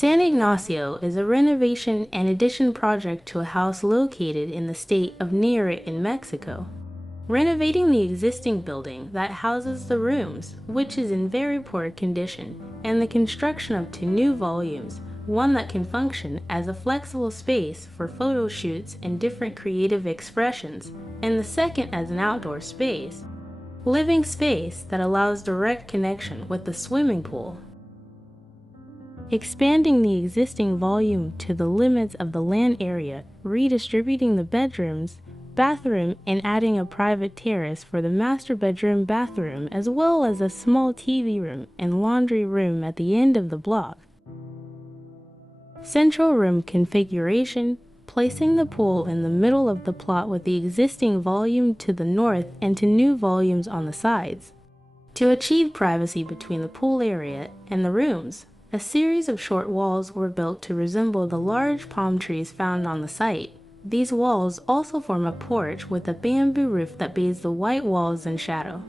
San Ignacio is a renovation and addition project to a house located in the state of Nayarit in Mexico. Renovating the existing building that houses the rooms, which is in very poor condition, and the construction of 2 new volumes, one that can function as a flexible space for photo shoots and different creative expressions, and the second as an outdoor space. Living space that allows direct connection with the swimming pool. Expanding the existing volume to the limits of the land area, redistributing the bedrooms, bathroom, and adding a private terrace for the master bedroom bathroom, as well as a small TV room and laundry room at the end of the block. Central room configuration, placing the pool in the middle of the plot with the existing volume to the north and 2 new volumes on the sides. To achieve privacy between the pool area and the rooms, a series of short walls were built to resemble the large palm trees found on the site. These walls also form a porch with a bamboo roof that bathes the white walls in shadow.